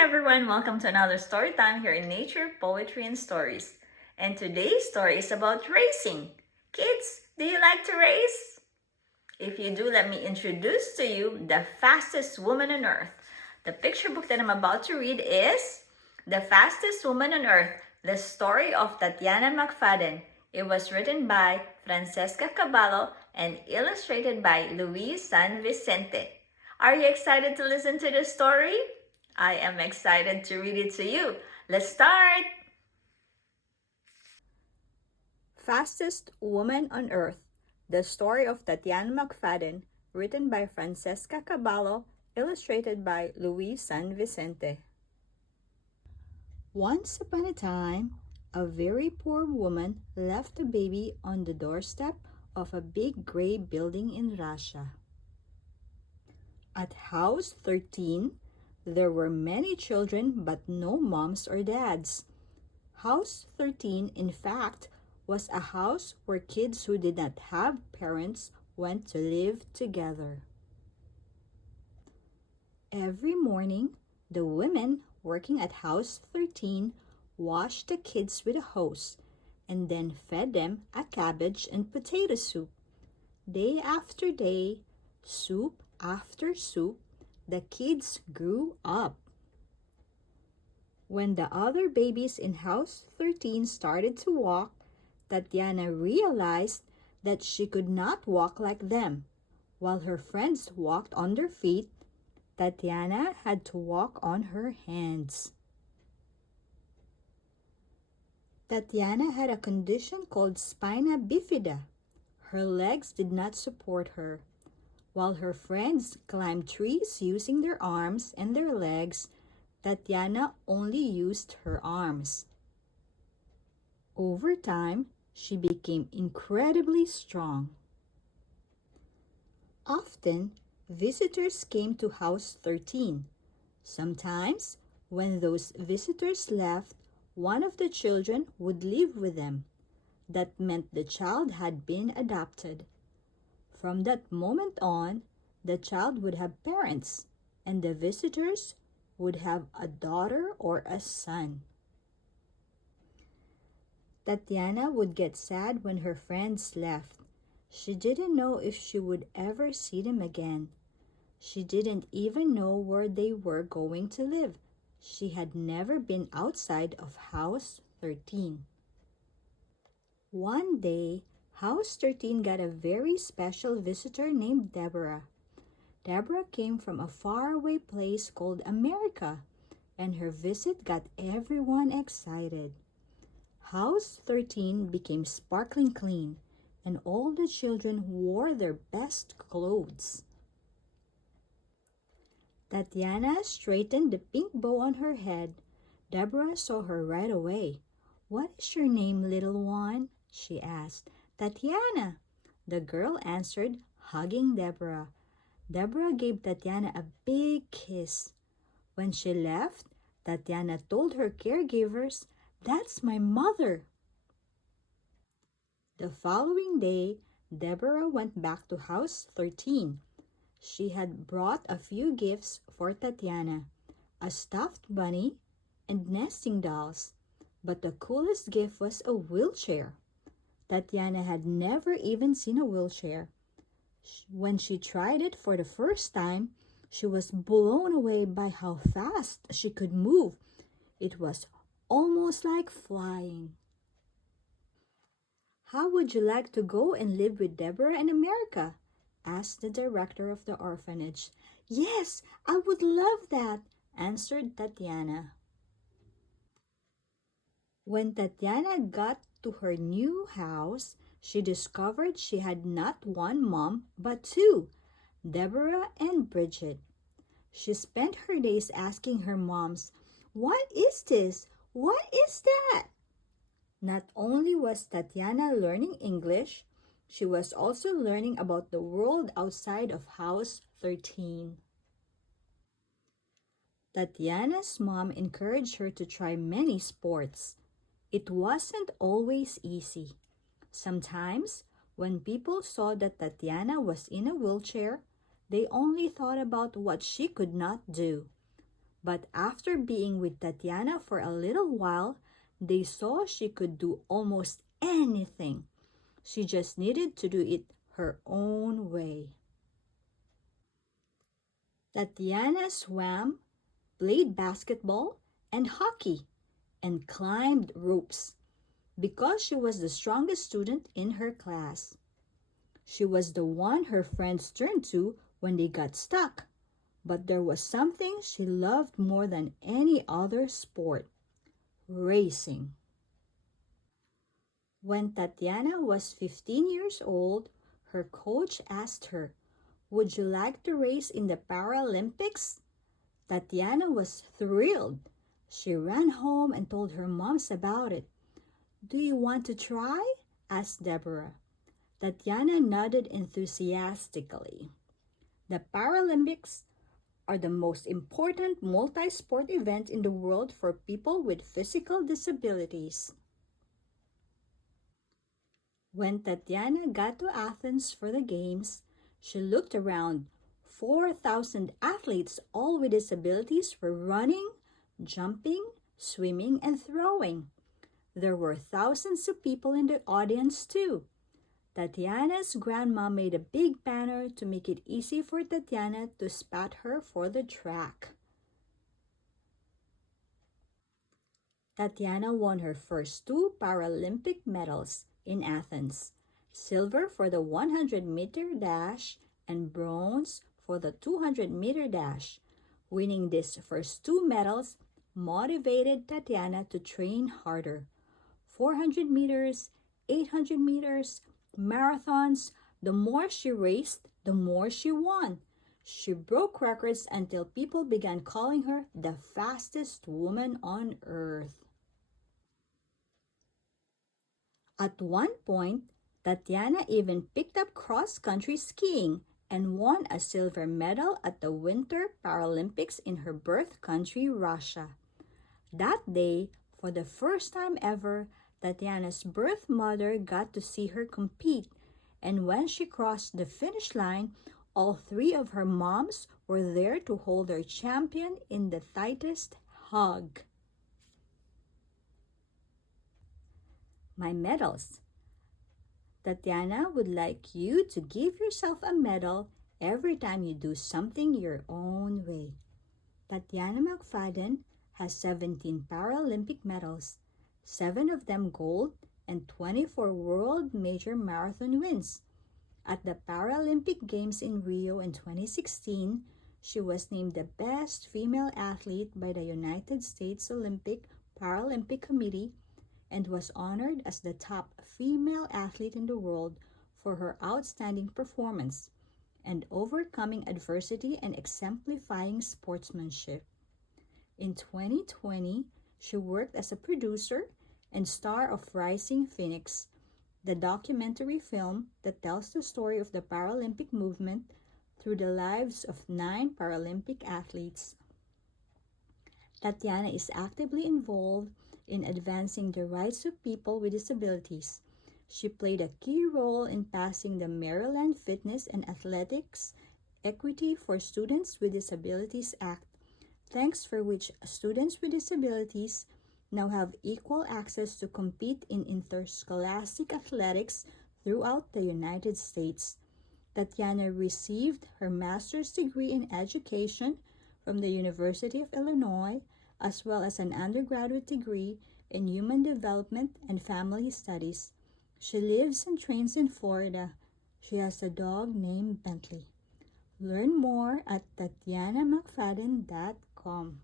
Hi everyone, welcome to another story time here in Nature, Poetry, and Stories. And today's story is about racing. Kids, do you like to race? If you do, let me introduce to you the fastest woman on earth. The picture book that I'm about to read is The Fastest Woman on Earth, the story of Tatyan McFadden. It was written by Francesca Caballo and illustrated by Luis San Vicente. Are you excited to listen to the story? I am excited to read it to you. Let's start! Fastest Woman on Earth, the story of Tatyan McFadden, written by Francesca Caballo, illustrated by Luis San Vicente. Once upon a time, a very poor woman left a baby on the doorstep of a big gray building in Russia. At house 13, there were many children but no moms or dads. House 13, in fact, was a house where kids who did not have parents went to live together. Every morning, the women working at house 13 washed the kids with a hose and then fed them a cabbage and potato soup. Day after day, soup after soup, the kids grew up. When the other babies in house 13 started to walk, Tatyana realized that she could not walk like them. While her friends walked on their feet, Tatyana had to walk on her hands. Tatyana had a condition called spina bifida. Her legs did not support her. While her friends climbed trees using their arms and their legs, Tatyana only used her arms. Over time, she became incredibly strong. Often, visitors came to house 13. Sometimes, when those visitors left, one of the children would live with them. That meant the child had been adopted. From that moment on, the child would have parents, and the visitors would have a daughter or a son. Tatyana would get sad when her friends left. She didn't know if she would ever see them again. She didn't even know where they were going to live. She had never been outside of house 13. One day, house 13 got a very special visitor named Deborah. Deborah came from a faraway place called America, and her visit got everyone excited. House 13 became sparkling clean, and all the children wore their best clothes. Tatyana straightened the pink bow on her head. Deborah saw her right away. "What is your name, little one?" she asked. "Tatyana," the girl answered, hugging Deborah. Deborah gave Tatyana a big kiss. When she left, Tatyana told her caregivers, "That's my mother." The following day, Deborah went back to house 13. She had brought a few gifts for Tatyana, a stuffed bunny and nesting dolls. But the coolest gift was a wheelchair. Tatyana had never even seen a wheelchair. When she tried it for the first time, she was blown away by how fast she could move. It was almost like flying. "How would you like to go and live with Deborah in America?" asked the director of the orphanage. "Yes, I would love that," answered Tatyana. When Tatyana got to her new house, she discovered she had not one mom, but two, Deborah and Bridget. She spent her days asking her moms, "What is this? What is that?" Not only was Tatyana learning English, she was also learning about the world outside of house 13. Tatyana's mom encouraged her to try many sports. It wasn't always easy. Sometimes, when people saw that Tatyana was in a wheelchair, they only thought about what she could not do. But after being with Tatyana for a little while, they saw she could do almost anything. She just needed to do it her own way. Tatyana swam, played basketball and hockey, and climbed ropes because she was the strongest student in her class. She was the one her friends turned to when they got stuck. But there was something she loved more than any other sport: racing. When Tatyana was 15 years old, her coach asked her, "Would you like to race in the Paralympics?" Tatyana was thrilled. She ran home and told her moms about it. "Do you want to try?" asked Deborah. Tatyana nodded enthusiastically. The Paralympics are the most important multi-sport event in the world for people with physical disabilities. When Tatyana got to Athens for the Games, she looked around. 4,000 athletes, all with disabilities, were running, jumping, swimming, and throwing. There were thousands of people in the audience too. Tatyana's grandma made a big banner to make it easy for Tatyana to spot her for the track. Tatyana won her first 2 Paralympic medals in Athens: silver for the 100-meter dash and bronze for the 200-meter dash. Winning these first 2 medals motivated Tatyana to train harder. 400 meters, 800 meters, marathons. The more she raced, the more she won. She broke records until people began calling her the fastest woman on earth. At one point, Tatyana even picked up cross-country skiing and won a silver medal at the Winter Paralympics in her birth country, Russia. That day, for the first time ever, Tatyana's birth mother got to see her compete, and when she crossed the finish line, all 3 of her moms were there to hold their champion in the tightest hug. My medals. Tatyana would like you to give yourself a medal every time you do something your own way. Tatyan McFadden has 17 Paralympic medals, 7 of them gold, and 24 world major marathon wins. At the Paralympic Games in Rio in 2016, she was named the best female athlete by the United States Olympic Paralympic Committee and was honored as the top female athlete in the world for her outstanding performance and overcoming adversity and exemplifying sportsmanship. In 2020, she worked as a producer and star of Rising Phoenix, the documentary film that tells the story of the Paralympic movement through the lives of 9 Paralympic athletes. Tatyana is actively involved in advancing the rights of people with disabilities. She played a key role in passing the Maryland Fitness and Athletics Equity for Students with Disabilities Act, thanks for which students with disabilities now have equal access to compete in interscholastic athletics throughout the United States. Tatyana received her master's degree in education from the University of Illinois, as well as an undergraduate degree in human development and family studies. She lives and trains in Florida. She has a dog named Bentley. Learn more at tatyanamcfadden.com.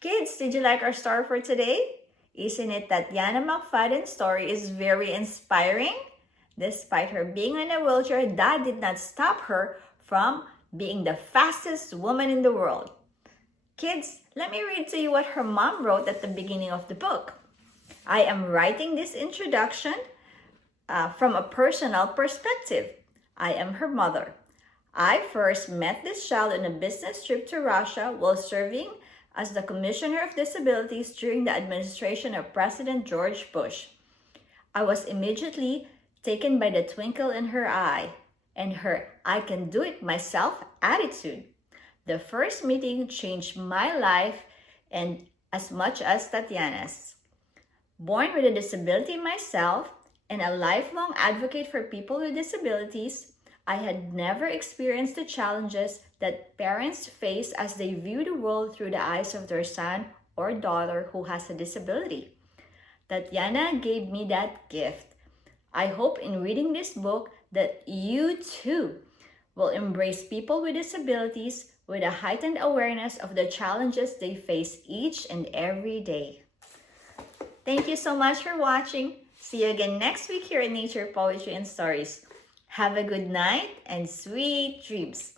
Kids, did you like our story for today? Isn't it that Tatyana McFadden's story is very inspiring? Despite her being in a wheelchair, that did not stop her from being the fastest woman in the world. Kids, let me read to you what her mom wrote at the beginning of the book. I am writing this introduction from a personal perspective. I am her mother. I first met this child on a business trip to Russia while serving as the Commissioner of Disabilities during the administration of President George Bush. I was immediately taken by the twinkle in her eye and her "I can do it myself" attitude. The first meeting changed my life and as much as Tatyana's. Born with a disability myself and a lifelong advocate for people with disabilities, I had never experienced the challenges that parents face as they view the world through the eyes of their son or daughter who has a disability. Tatyana gave me that gift. I hope in reading this book that you too will embrace people with disabilities with a heightened awareness of the challenges they face each and every day. Thank you so much for watching. See you again next week here in Nature, Poetry, and Stories. Have a good night and sweet dreams.